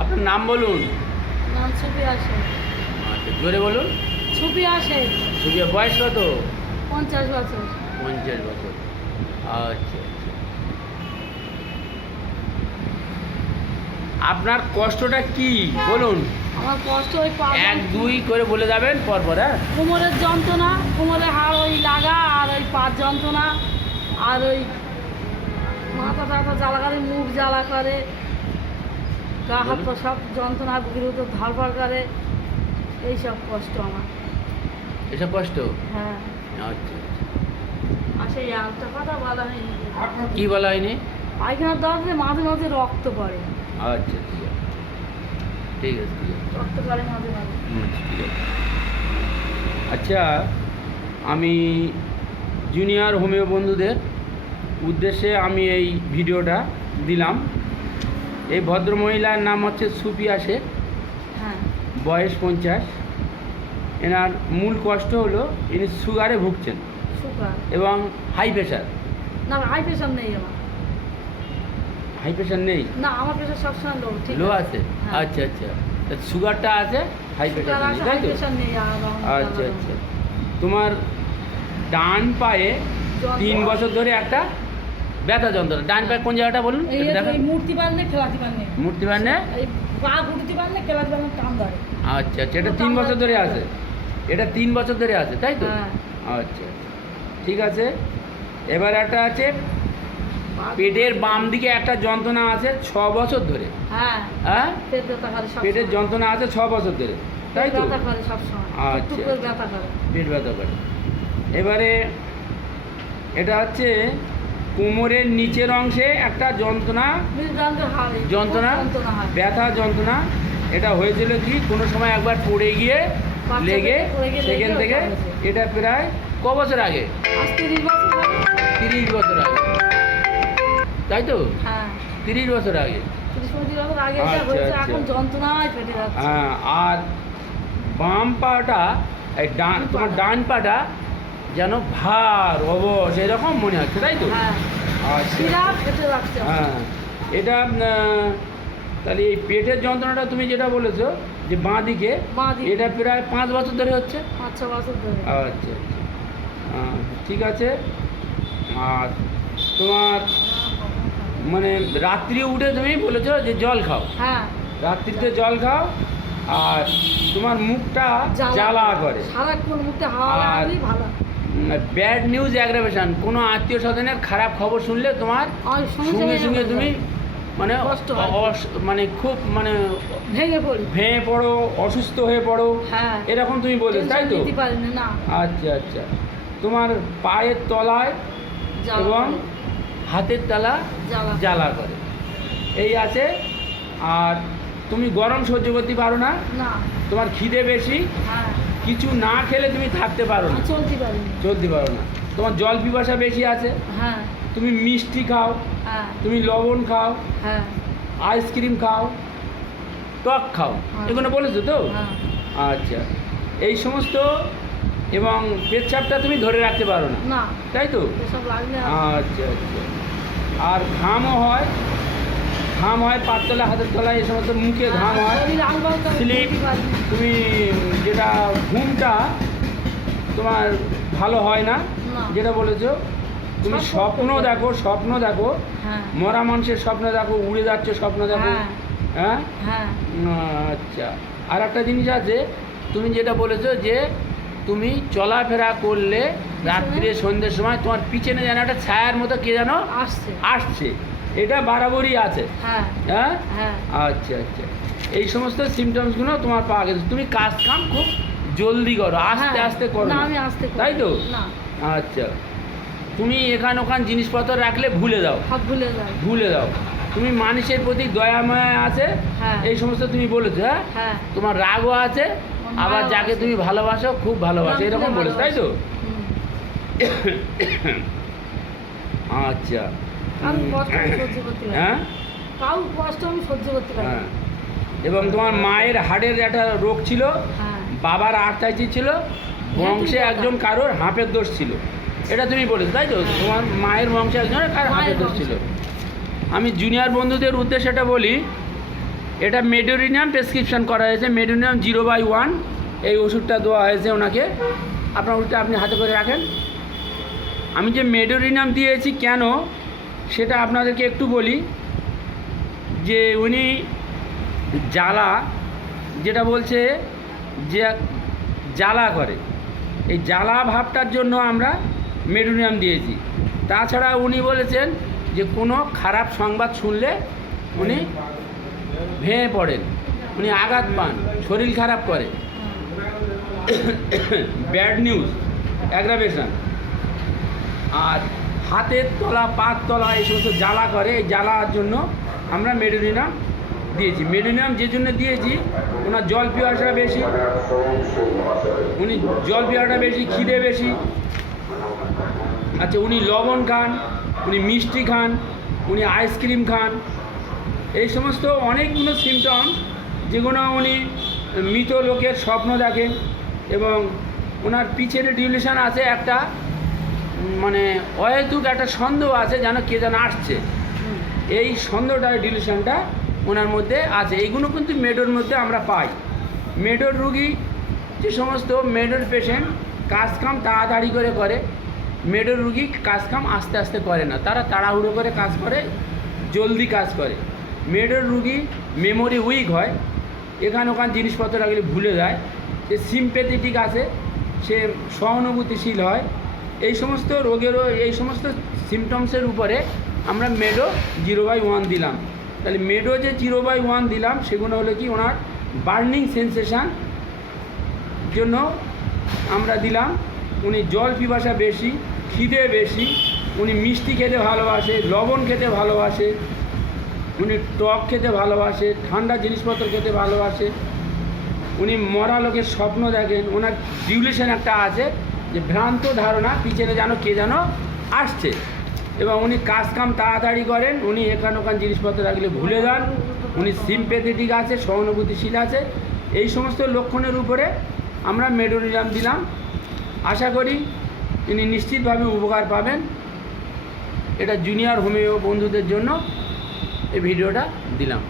আপনার নাম বলুন। নাম সুপিয়া শেখ। আচ্ছা, জোরে বলুন। সুপিয়া শেখ। সুপিয়া, বয়স কত? 50 বছর। 50 বছর। আচ্ছা আচ্ছা। আপনার কষ্টটা কি বলুন? আমার কষ্ট ওই পা, 1 2 করে বলে যাবেন পরপর। হ্যাঁ, কোমরের যন্ত্রণা, কোমরে হাড় ওই লাগা, আর ওই পা যন্ত্রণা, আর ওই মাথা টাথা জ্বালা করে, মুখ জ্বালা করে, গা হাত পা সব যন্ত্রণা, বুকের ভিতর ধরপড় করে, এইসব কষ্ট আমার। এসব কষ্ট? হ্যাঁ। আচ্ছা, আর সেই একটা কথা বলা হয়নি, কি বলা হয়নি? পায়খানার দরজে মাঝে মাঝে রক্ত পড়ে। আচ্ছা, ঠিক আছে, ঠিক আছে। রক্ত পড়ে মাঝে মাঝে। ঠিক আছে। আচ্ছা, আমি জুনিয়র হোমিও বন্ধুদের উদ্দেশ্যে আমি এই ভিডিওটা দিলাম। এই ভদ্রমহিলার নাম হচ্ছে সুপিয়া শেখ, হ্যাঁ। বয়স 50। এনার মূল কষ্ট হলো ইনি সুগারে ভুগছেন সুগার এবং হাই প্রেশার। না, হাই প্রেশার নেই আমার। হাই প্রেশার নেই? না, আমার প্রেশার সবসময় লো। ঠিক লো আছে? হ্যাঁ। আচ্ছা আচ্ছা। তা সুগারটা আছে, হাই প্রেশার নেই, হাই তাই তো? প্রেশার নেই। আচ্ছা আচ্ছা। তোমার ডান পায়ে 3 বছর ধরে একটা ব্যথা যন্ত্রণা। ডান পায়ে কোন জায়গাটা বলুন? এই একটু দেখান। এই মূর্তি পারলে খেলাতে পারলে, মূর্তি বানে? এই পা ঘুরতে পারলে খেলাতে পারলে টান ধরে। আচ্ছা আচ্ছা। এটা 3 বছর ধরে আছে? এটা 3 বছর ধরে আছে, তাই তো? হ্যাঁ। আচ্ছা আচ্ছা, ঠিক আছে। এবার একটা আছে পেটের বাম দিকে একটা যন্ত্রণা আছে 6 বছর ধরে। হ্যাঁ। হ্যাঁ, পেট ব্যথা করে সব। পেটের যন্ত্রণা আছে 6 বছর ধরে, তাই তো? ব্যথা করে সব সময়। আচ্ছা। টুক করে ব্যথা করে। পেট ব্যথা করে। এবারে এটা হচ্ছে কোমরের নিচের অংশে একটা যন্ত্রণা, যন্ত্রণা, ব্যথা যন্ত্রণা। এটা হয়েছিল কি কোনো সময় একবার পড়ে গিয়ে লেগে, সেখান থেকে এটা প্রায় ক বছর আগে? আজ 30 বছর আগে। 30 বছর আগে, তাই তো? হ্যাঁ, 30 বছর আগে। 30 বছর আগে এটা আচ্ছা, হয়েছে। আচ্ছা। এখন যন্ত্রণায় পেটে যাচ্ছে। হ্যাঁ, আর বাম পাটা, এই ডান, তোমার ডান পাটা যেন ভার অবশ এরকম মনে হচ্ছে, তাই তো? হ্যাঁ, আচ্ছা। শিরা পেটে যাচ্ছে। হ্যাঁ, এটা তাহলে এই পেটের যন্ত্রণাটা তুমি যেটা বলেছো যে বাঁ দিকে, এটা প্রায় 5 বছর ধরে হচ্ছে? 5-6 বছর ধরে। আচ্ছা আচ্ছা। ঠিক আছে। আর তোমার মানে রাত্রি উঠে তুমি বলেছো যে জল খাও? হ্যাঁ, রাত্রিতে জল খাও, আর তোমার মুখটা জ্বালা করে, সারাক্ষণ মুখে হাওয়া আর লাগালেই ভালো। ব্যাড নিউজ অ্যাগ্রাভেশন, কোনো আত্মীয় স্বজনের খারাপ খবর শুনলে তোমার সঙ্গে সঙ্গে তুমি মানে মানে খুব মানে ভেঙে পড়ো, অসুস্থ হয়ে পড়ো, হ্যাঁ, এরকম তুমি বলে, তাই তো? না। আচ্ছা আচ্ছা। তোমার পায়ের তলায় এবং হাতের তলা জ্বালা করে, এই আছে। আর তুমি গরম সহ্য করতে পারো না, তোমার খিদে বেশি, হ্যাঁ, কিছু না খেলে তুমি থাকতে পারো না, চলতে পারো না। তোমার জল পিপাসা বেশি আছে, হ্যাঁ, তুমি মিষ্টি খাও, হ্যাঁ, তুমি লবণ খাও, হ্যাঁ, আইসক্রিম খাও, টক খাও, এগুলো বলেছো তো? হ্যাঁ। আচ্ছা, এই সমস্ত, এবং পেচ্ছাপটা তুমি ধরে রাখতে পারো না, তাই তো? আচ্ছা আচ্ছা। আর ঘামও হয়, ঘাম হয় পাততলা, হাতের তলায়, এই সমস্ত মুখে ঘাম হয়, স্লিপ, তুমি যেটা ঘুমটা তোমার ভালো হয় না, যেটা বলেছো তুমি স্বপ্ন দেখো, মরা মানুষের স্বপ্ন দেখো, উড়ে যাচ্ছে স্বপ্ন দেখো। হ্যাঁ, আচ্ছা। আর একটা জিনিস আছে, তুমি যেটা বলেছো যে তুমি চলাফেরা করলে রাত্রে সন্ধ্যের সময় তোমার পিছনে যেন একটা ছায়ার মতো কে যেন আসছে, এটা বরাবরই আছে। হ্যাঁ, আচ্ছা আচ্ছা। এই সমস্ত সিমটমসগুলো তোমার পাওয়া গেছে। তুমি কাজ কাম খুব জলদি করো, আস্তে আস্তে করো, তাই তো? আচ্ছা। তুমি এখান ওখান জিনিসপত্র রাখলে ভুলে দাও। তুমি মানুষের প্রতি দয়া মায়া আছে, এই সমস্ত তুমি বলেছো। হ্যাঁ, তোমার রাগও আছে, আবার যাকে তুমি ভালোবাসো খুব ভালোবাসো, এরকম বলেছো, তাই তো? আচ্ছা। হ্যাঁ, হ্যাঁ। এবং তোমার মায়ের হাড়ের একটা রোগ ছিল, বাবার আর্থ্রাইটিস ছিল, বংশে একজন কারোর হাঁপের দোষ ছিল, এটা তুমি বলেছো, তাই তো? তোমার মায়ের বংশে একজনের কারোর হাঁপের দোষ ছিল। আমি জুনিয়র বন্ধুদের উদ্দেশ্যে এটা বলি এটা মেডোরিনাম প্রেসক্রিপশন করা হয়েছে, মেডোরিনাম 0/1 এই ওষুধটা দেওয়া হয়েছে ওনাকে। আপনার ওষুধটা আপনি হাতে করে রাখেন। আমি যে মেডোরিনাম দিয়েছি কেন সেটা আপনাদেরকে একটু বলি, যে উনি জ্বালা যেটা বলছে যে জ্বালা করে, এই জ্বালা ভাবটার জন্য আমরা মেডোরিনাম দিয়েছি। তাছাড়া উনি বলেছেন যে কোনো খারাপ সংবাদ শুনলে উনি ভেঙে পড়েন, উনি আঘাত পান, শরীর খারাপ করে, ব্যাড নিউজ, অ্যাগ্রাভেশন, আর হাতের তলা পায়ের তলা এই সমস্ত জ্বালা করে। এই জ্বালার জন্য আমরা মেডোরিনাম দিয়েছি। মেডোরিনাম যে জন্য দিয়েছি, ওনার জল পিপাসা বেশি, উনি জল পিপাসা বেশি, খিদে বেশি, আচ্ছা উনি লবণ খান, উনি মিষ্টি খান, উনি আইসক্রিম খান, এই সমস্ত অনেকগুলো সিমটম যেগুলো উনি মৃত লোকের স্বপ্ন দেখেন, এবং ওনার পিছের ডিউলেশন আছে একটা, মানে অহেতুক একটা সন্দেহ আছে যেন কে যেন আসছে, এই সন্দেহটা ডিউলেশনটা ওনার মধ্যে আছে। এইগুলো কিন্তু মেডোর মধ্যে আমরা পাই। মেডোর রুগী যে সমস্ত মেডোর পেশেন্ট কাজকাম তাড়াতাড়ি করে, মেডোর রুগী কাজকাম আস্তে আস্তে করে না, তারা তাড়াহুড়ো করে কাজ করে, জলদি কাজ করে। মেডোর রুগী মেমোরি উইক হয়, এখান ওখান জিনিসপত্র রাখলে ভুলে যায়, সে সিম্প্যাথেটিক আছে, সে সহানুভূতিশীল হয়। এই সমস্ত রোগেরও এই সমস্ত সিমটমসের উপরে আমরা মেডো 0/1 দিলাম। তাহলে মেডো যে 0/1 দিলাম সেগুলো হলো কি, ওনার বার্নিং সেন্সেশন জন্য আমরা দিলাম। উনি জল পিপাসা বেশি, খিদে বেশি, উনি মিষ্টি খেতে ভালোবাসে, লবণ খেতে ভালোবাসে, উনি টক খেতে ভালোবাসে, ঠান্ডা জিনিসপত্র খেতে ভালোবাসে, উনি মরা লোকের স্বপ্ন দেখেন। ওনার ডিউলেশন একটা আছে যে ভ্রান্ত ধারণা পিছনে যেন কে যেন আসছে, এবং উনি কাজকাম তাড়াতাড়ি করেন, উনি এখান ওখান জিনিসপত্র রাখলে ভুলে যান, উনি সিম্প্যাথেটিক আছে, সহানুভূতিশীল আছে। এই সমস্ত লক্ষণের উপরে আমরা মেডোরিনাম দিলাম। আশা করি তিনি নিশ্চিতভাবে উপকার পাবেন। এটা জুনিয়র হোমিও বন্ধুদের জন্য এই ভিডিওটা দিলাম।